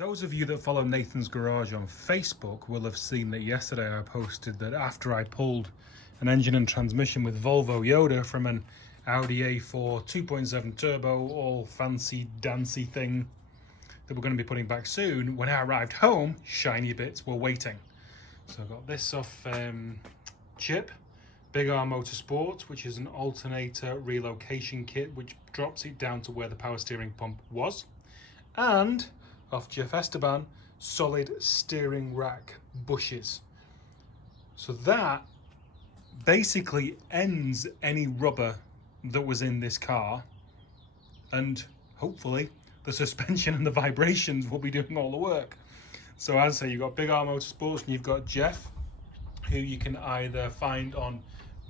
Those of you that follow Nathan's Garage on Facebook will have seen that yesterday I posted that after I pulled an engine and transmission with Volvo Yoda from an Audi A4 2.7 turbo, all fancy dancy thing that we're going to be putting back soon, when I arrived home, shiny bits were waiting. So I got this off Chip, Big R Motorsports, which is an alternator relocation kit which drops it down to where the power steering pump was, and off Jeff Esteban, solid steering rack bushes. So that basically ends any rubber that was in this car, and hopefully the suspension and the vibrations will be doing all the work. So as I say, you've got Big R Motorsports and you've got Jeff, who you can either find on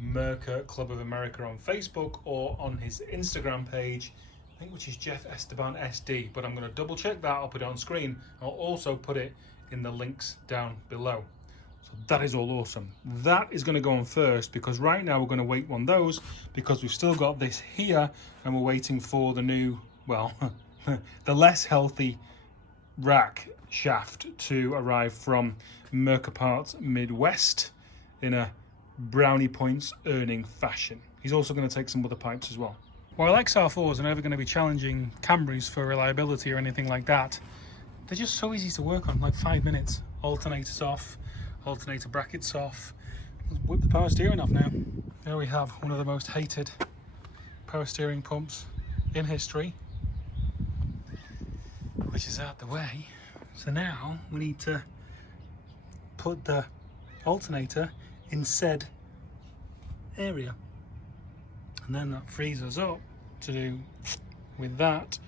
Merca Club of America on Facebook or on his Instagram page, I think, which is Jeff Esteban SD, but I'm going to double check that. I'll put it on screen. I'll also put it in the links down below. So that is all awesome. That is going to go on first, because right now we're going to wait on those because we've still got this here and we're waiting for the new, well, the less healthy rack shaft to arrive from Merca Parts Midwest in a brownie points earning fashion. He's also going to take some other pipes as well. While XR4s are never going to be challenging Camrys for reliability or anything like that, they're just so easy to work on, like 5 minutes. Alternators off, alternator brackets off. Let's whip the power steering off now. There we have one of the most hated power steering pumps in history, which is out the way. So now we need to put the alternator in said area, and then that frees us up to do with that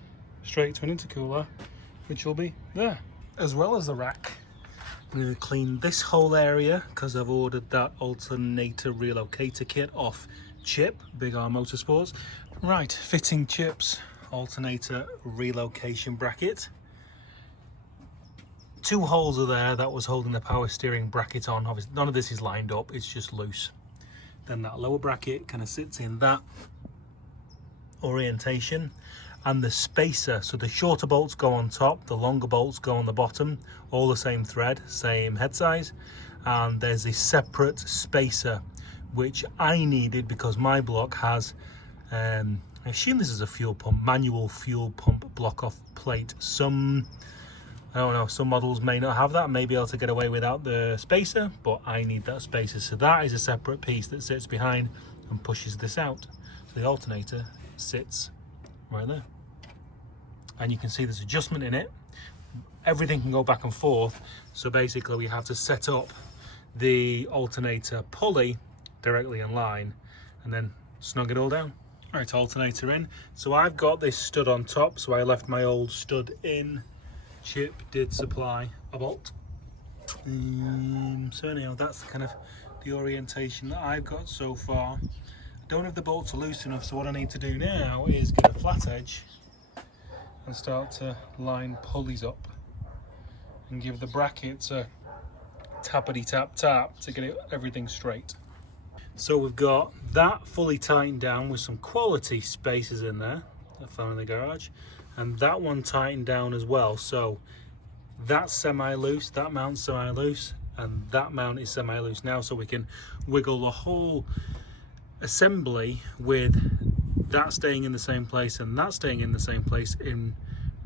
straight to an intercooler, which will be there, as well as the rack. I'm going to clean this whole area because I've ordered that alternator relocator kit off Chip, Big R Motorsports. Right, fitting Chip's alternator relocation bracket. 2 holes are there that was holding the power steering bracket on. Obviously none of this is lined up, it's just loose. Then that lower bracket kind of sits in that orientation, and the spacer, so the shorter bolts go on top, the longer bolts go on the bottom, all the same thread, same head size, and there's a separate spacer which I needed because my block has I assume this is a fuel pump, manual fuel pump block off plate. I don't know, some models may not have that, may be able to get away without the spacer, but I need that spacer. So that is a separate piece that sits behind and pushes this out. So the alternator sits right there. And you can see there's adjustment in it. Everything can go back and forth. So basically we have to set up the alternator pulley directly in line and then snug it all down. Right, alternator in. So I've got this stud on top, so I left my old stud in. Chip did supply a bolt. So anyhow, that's kind of the orientation that I've got so far. I don't have the bolts loose enough, so what I need to do now is get a flat edge and start to line pulleys up and give the brackets a tappity tap tap to get everything straight. So we've got that fully tightened down with some quality spacers in there that I found in the garage, and that one tightened down as well. So that's semi-loose, that mount's semi-loose, and that mount is semi-loose now, so we can wiggle the whole assembly with that staying in the same place and that staying in the same place in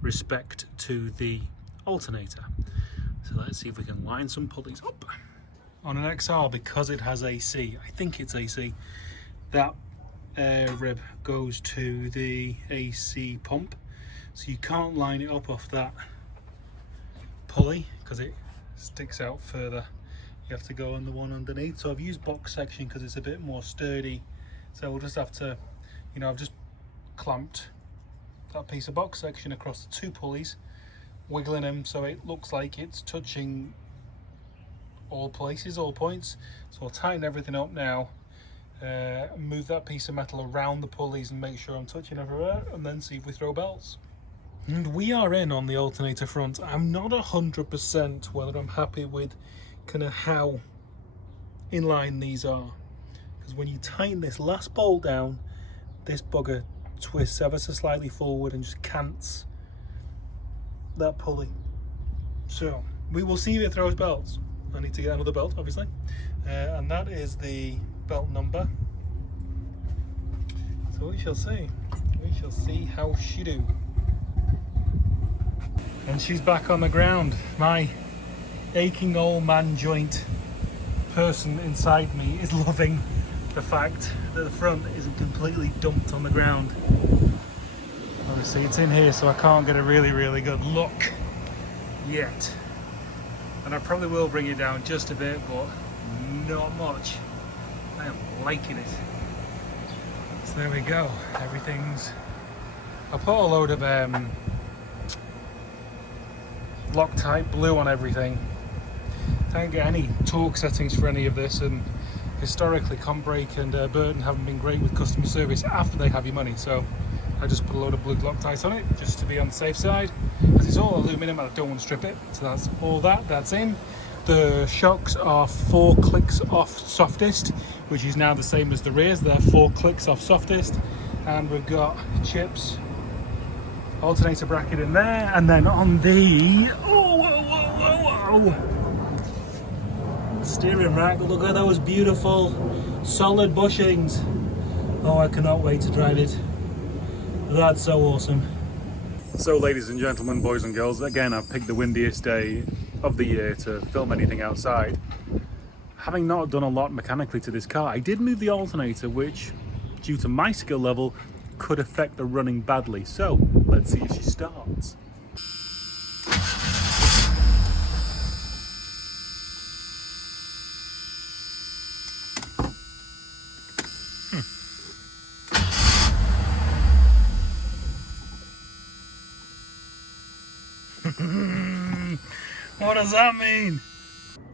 respect to the alternator. So let's see if we can line some pulleys up. On an XR, because it has AC, I think it's AC, that air rib goes to the AC pump, so you can't line it up off that pulley because it sticks out further. You have to go on the one underneath. So I've used box section because it's a bit more sturdy, so we'll just have to, you know, I've just clamped that piece of box section across the 2 pulleys, wiggling them so it looks like it's touching all places, all points. So I'll tighten everything up now, move that piece of metal around the pulleys and make sure I'm touching everywhere, and then see if we throw belts. And we are in on the alternator front. I'm not 100% whether I'm happy with kind of how in line these are, because when you tighten this last bolt down, this bugger twists ever so slightly forward and just cants that pulley. So we will see if it throws belts. I need to get another belt, obviously, and that is the belt number. So we shall see. We shall see how she do. And she's back on the ground. My aching old man joint person inside me is loving the fact that the front isn't completely dumped on the ground. Obviously it's in here, so I can't get a really good look yet. And I probably will bring it down just a bit, but not much. I am liking it. So there we go. Everything's... I put a load of Loctite blue on everything. Can't get any torque settings for any of this, and historically Comp Brake and Burton haven't been great with customer service after they have your money, so I just put a load of blue Loctite on it just to be on the safe side, as it's all aluminum and I don't want to strip it. So that's all that's in. The shocks are 4 clicks off softest, which is now the same as the rears. They're 4 clicks off softest, and we've got chips, alternator bracket in there, and then on the steering rack, look at those beautiful solid bushings. Oh, I cannot wait to drive it. That's so awesome. So ladies and gentlemen, boys and girls, again I've picked the windiest day of the year to film anything outside. Having not done a lot mechanically to this car, I did move the alternator, which due to my skill level could affect the running badly. So let's see if she starts. What does that mean?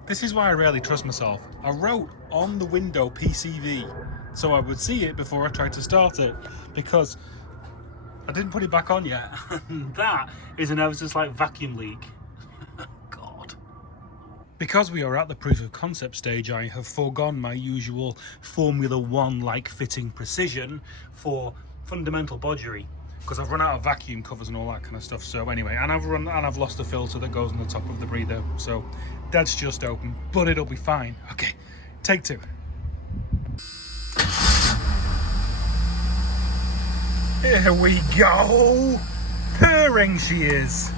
This is why I rarely trust myself. I wrote on the window PCV so I would see it before I tried to start it, because I didn't put it back on yet. That is an ever so slight vacuum leak. God. Because we are at the proof of concept stage, I have foregone my usual Formula 1 like fitting precision for fundamental bodgery, because I've run out of vacuum covers and all that kind of stuff. So anyway, and I've lost the filter that goes on the top of the breather, so that's just open, but it'll be fine. Okay, take 2. Here we go. Purring she is.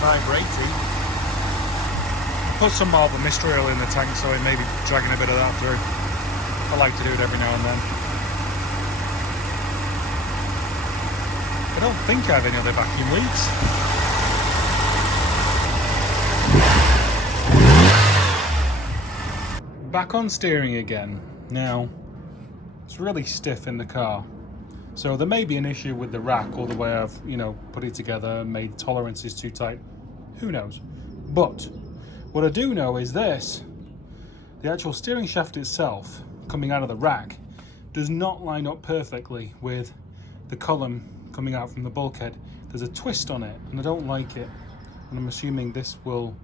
Vibrating. Put some marble mist oil in the tank, so it may be dragging a bit of that through. I like to do it every now and then. I don't think I have any other vacuum leaks. Back on steering again. Now, it's really stiff in the car. So there may be an issue with the rack or the way I've, put it together and made tolerances too tight. Who knows? But what I do know is this: the actual steering shaft itself, coming out of the rack, does not line up perfectly with the column coming out from the bulkhead. There's a twist on it, and I don't like it. And I'm assuming this will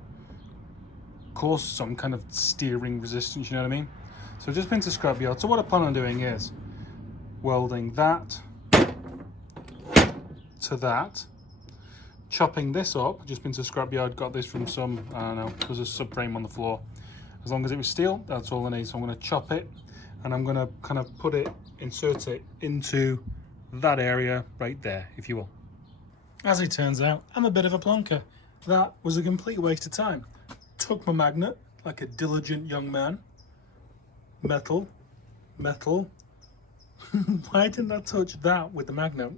cause some kind of steering resistance, you know what I mean? So I've just been to scrapyard. So what I plan on doing is welding that to that, chopping this up. Just been to scrapyard, got this from some, I don't know, there's a subframe on the floor. As long as it was steel, that's all I need. So I'm going to chop it, and I'm going to kind of insert it into that area right there, if you will. As it turns out, I'm a bit of a plonker. That was a complete waste of time. Took my magnet like a diligent young man. Metal. Why didn't I touch that with the magnet?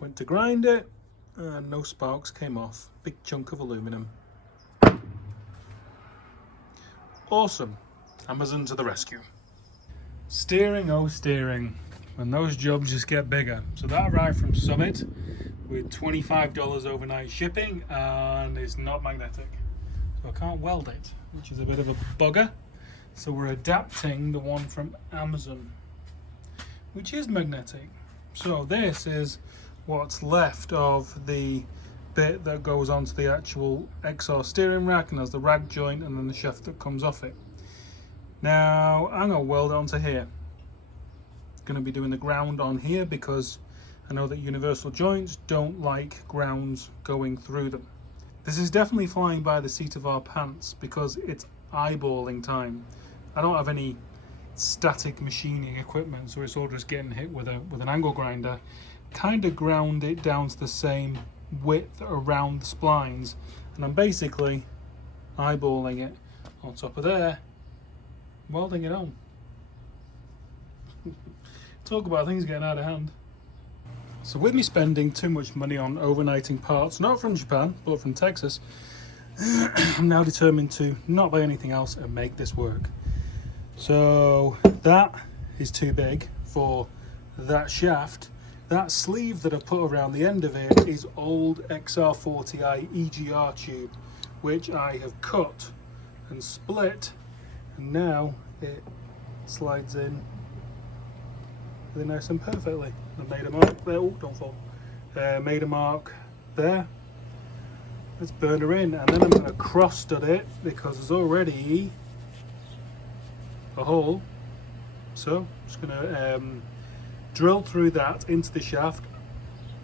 Went to grind it, and no sparks came off. Big chunk of aluminum. Awesome. Amazon to the rescue. Steering, oh steering. When those jobs just get bigger. So that arrived from Summit with $25 overnight shipping, and it's not magnetic. So I can't weld it, which is a bit of a bugger. So we're adapting the one from Amazon, which is magnetic. So this is what's left of the bit that goes onto the actual XR steering rack and has the rag joint and then the shaft that comes off it. Now I'm going to weld it onto here. Going to be doing the ground on here because I know that universal joints don't like grounds going through them. This is definitely flying by the seat of our pants because it's eyeballing time. I don't have any static machining equipment, so it's all just getting hit with an angle grinder. Kind of ground it down to the same width around the splines, and I'm basically eyeballing it on top of there, welding it on. Talk about things getting out of hand. So with me spending too much money on overnighting parts, not from Japan, but from Texas, I'm now determined to not buy anything else and make this work. So that is too big for that shaft. That sleeve that I put around the end of it is old XR40i EGR tube, which I have cut and split, and now it slides in really nice and perfectly. I made a mark there. Oh, don't fall. Made a mark there. Let's burn her in, and then I'm going to cross stud it because there's already a hole. So I'm just going to drill through that into the shaft,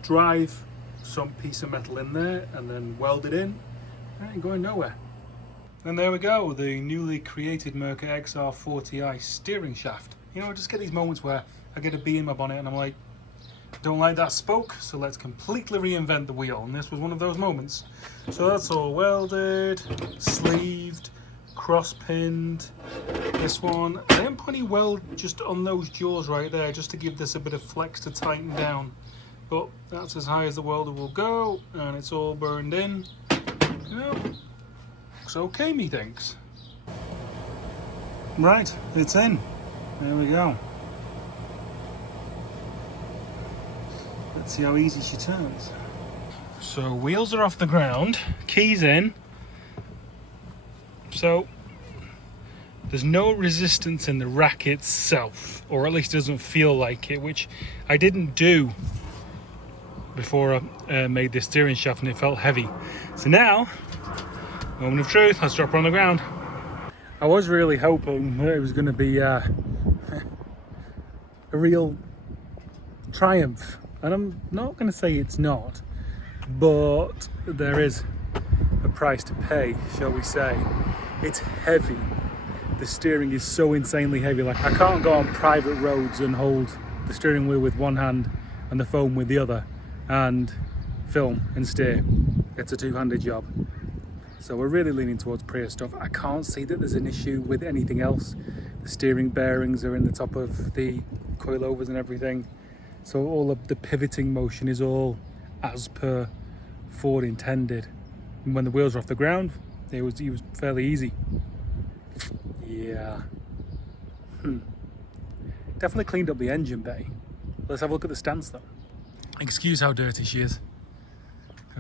drive some piece of metal in there, and then weld it in. It ain't going nowhere. And there we go, the newly created Merca XR40i steering shaft. You know, I just get these moments where I get a bee in my bonnet and I'm like, don't like that spoke, so let's completely reinvent the wheel. And this was one of those moments. So that's all welded, sleeved, cross-pinned. This one, I didn't put any weld just on those jaws right there, just to give this a bit of flex to tighten down. But that's as high as the welder will go, and it's all burned in. You know, looks okay, methinks. Right, it's in. There we go. Let's see how easy she turns. So wheels are off the ground, keys in. So there's no resistance in the rack itself, or at least it doesn't feel like it, which I didn't do before I made this steering shaft, and it felt heavy. So now, moment of truth, let's drop her on the ground. I was really hoping that it was going to be a real triumph, and I'm not going to say it's not, but there is a price to pay, shall we say. It's heavy. The steering is so insanely heavy. Like, I can't go on private roads and hold the steering wheel with one hand and the phone with the other and film and steer. It's a two-handed job. So we're really leaning towards Prius stuff. I can't see that there's an issue with anything else. The steering bearings are in the top of the coilovers and everything. So all of the pivoting motion is all as per Ford intended. And when the wheels are off the ground, it was fairly easy. Yeah. Definitely cleaned up the engine bay. Let's have a look at the stance though. Excuse how dirty she is.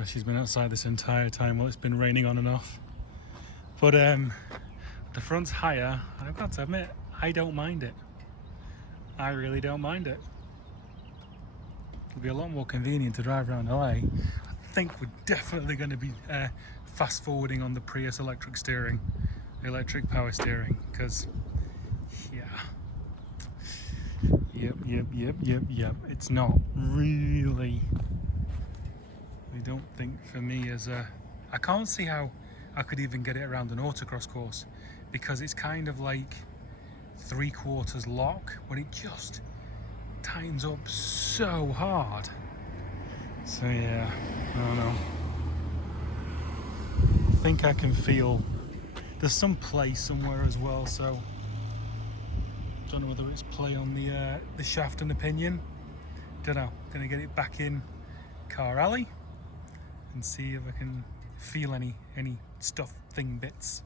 She's been outside this entire time while it's been raining on and off. But the front's higher. I've got to admit, I don't mind it. I really don't mind it. It'll be a lot more convenient to drive around LA. I think we're definitely going to be fast forwarding on the Prius electric steering, electric power steering, because yeah. Yep. It's not really, I don't think for me as a, I can't see how I could even get it around an autocross course, because it's kind of like 3/4 lock, but it just tightens up so hard. So yeah, I don't know. I think I can feel there's some play somewhere as well, so don't know whether it's play on the shaft and the pinion. Don't know. Gonna get it back in Car Alley and see if I can feel any stuff thing bits.